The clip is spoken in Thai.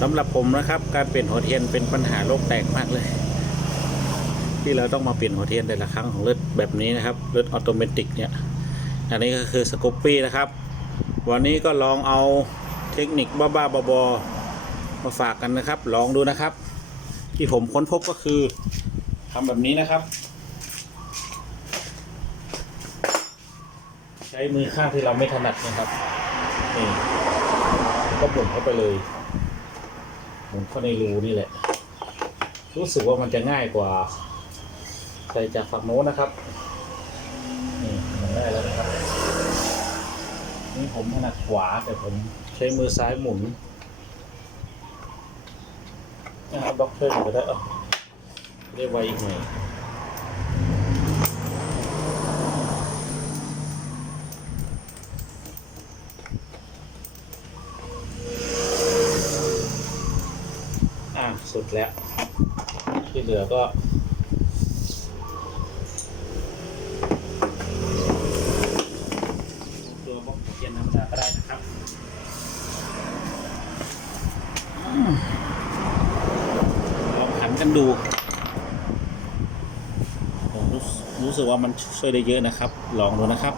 สำหรับผมนะครับ การเปลี่ยนหัวเทียนเป็นปัญหาโลกแตกมากเลย ที่เราต้องมาเปลี่ยนหัวเทียนแต่ละครั้งของรถแบบนี้นะครับรถออโตเมติกเนี่ยอันนี้ก็คือสกูปปี้นะครับ วันนี้ก็ลองเอาเทคนิคบ้าๆบอๆมาฝากกันนะครับ ลองดูนะครับ ที่ผมค้นพบก็คือทำแบบนี้นะครับ ใช้มือข้างที่เราไม่ถนัดนะครับนี่ก็หมุนเข้าไปเลย หมุนเข้าในรูนี่แหละ รู้สึกว่ามันจะง่ายกว่าใส่จากฝั่งโน้นนะครับ นี่มันได้แล้วนะครับ นี่ผมถนัดขวาแต่ผมใช้มือซ้ายหมุนนะครับล็อกเตอร์ก็ได้เออได้ไวอีกหน่อย สุดแล้ว ที่เหลือก็ตัวบล็อกเทียนธรรมดาก็ได้นะครับลองหันกันดูผมรู้สึกว่ามันช่วยได้เยอะนะครับ ลองดูนะครับ